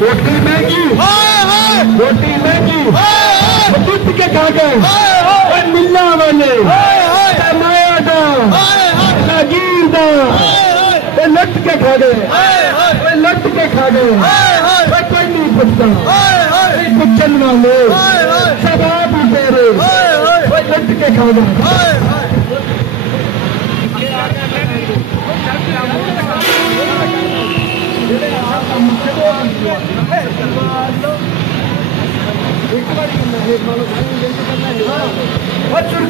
रोटी महंगी, रोटी महंगी, दुध के खा गए मिलना वाले माया दा नागीर दा लट के खा गए, लट के खा गए, कोई नहीं पूछता पूछन वाले शराब तेरे लट के खा गए।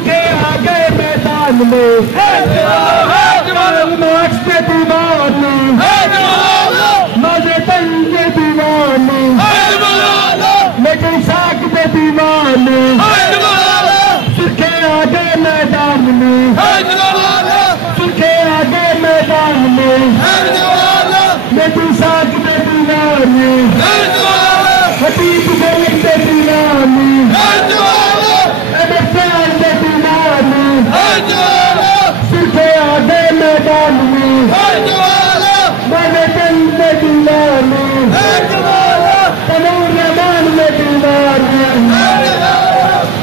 के आगे मैदान में मार्च पे दीवानी मजे तंगे दीवानी लेकिन साग पे दीवानी सुखे आगे मैदान में सुखे आगे मैदान में लेकिन साग पे दीवानी हबीब गोल पे दीवानी सुखे आगे मैदान में मैंने दिन में दीवानी तनूर रमान में दीवानी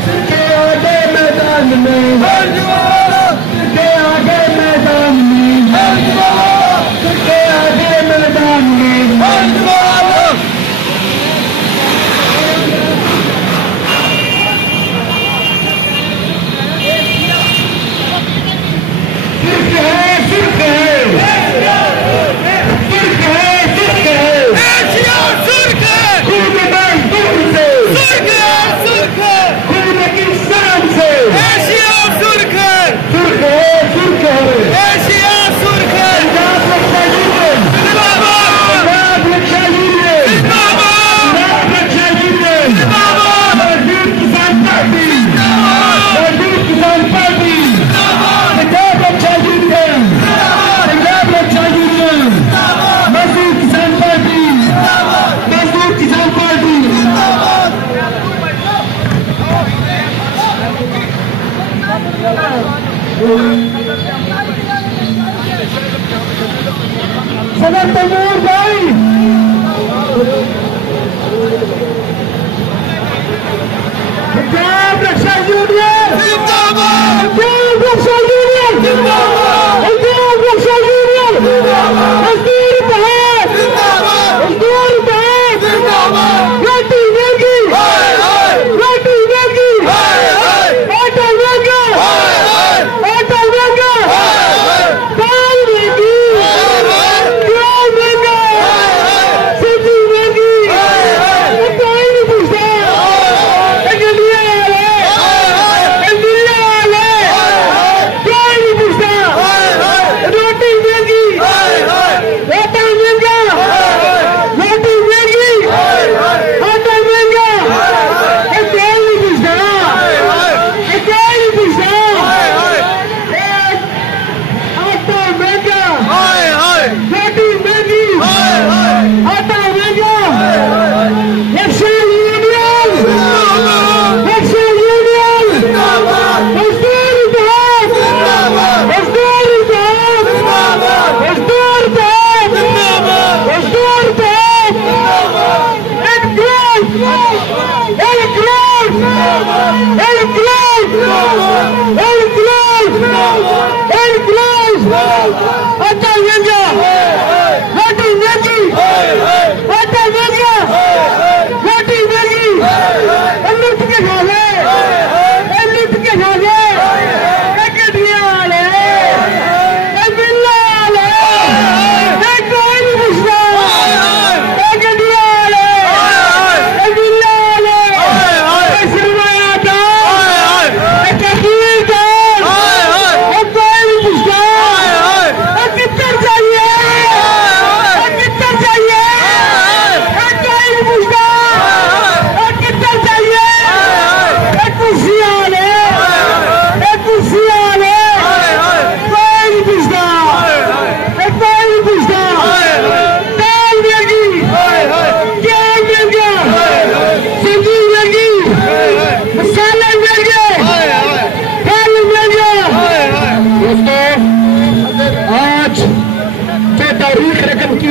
सुखे आगे मैदान में सुखे आगे मैदान में सुखे आगे मैदान में सदर तैमूर भाई पंजाब रक्षा यूनियन जिंदाबाद, पंजाब रक्षा यूनियन जिंदाबाद, पंजाब रक्षा यूनियन जिंदाबाद, मजदूर बहार जिंदाबाद, मजदूर बहार जिंदाबाद, रोटी महंगी रोटी महंगी आटा महंगा आटा महंगा दाल महंगी दाल महंगा सब्जी महंगी कोई नहीं पूछता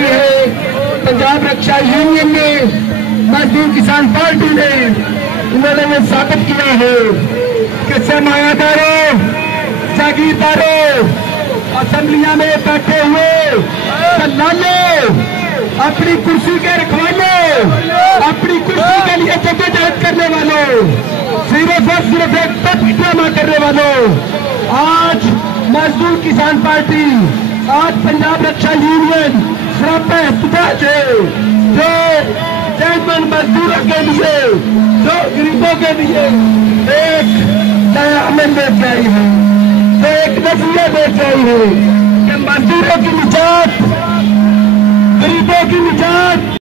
की है पंजाब रक्षा यूनियन ने, मजदूर किसान पार्टी ने, उन्होंने ये साबित किया है कि सरमायादारों, जागीरदारों, असेंबलियां में बैठे हुए दलालों, अपनी कुर्सी के रखवालों, अपनी कुर्सी के लिए जद्दोजहद करने वालों, सिर्फ और सिर्फ एक तप ड्रामा करने वालों, आज मजदूर किसान पार्टी, आज पंजाब रक्षा यूनियन सरापा एहतजाज है, जो जरूरतमंद मजदूरों के लिए, जो गरीबों के लिए एक नया अमल लेके आई है, जो एक नजरिया लेके आई है कि मजदूरों की निजात, गरीबों की निजात।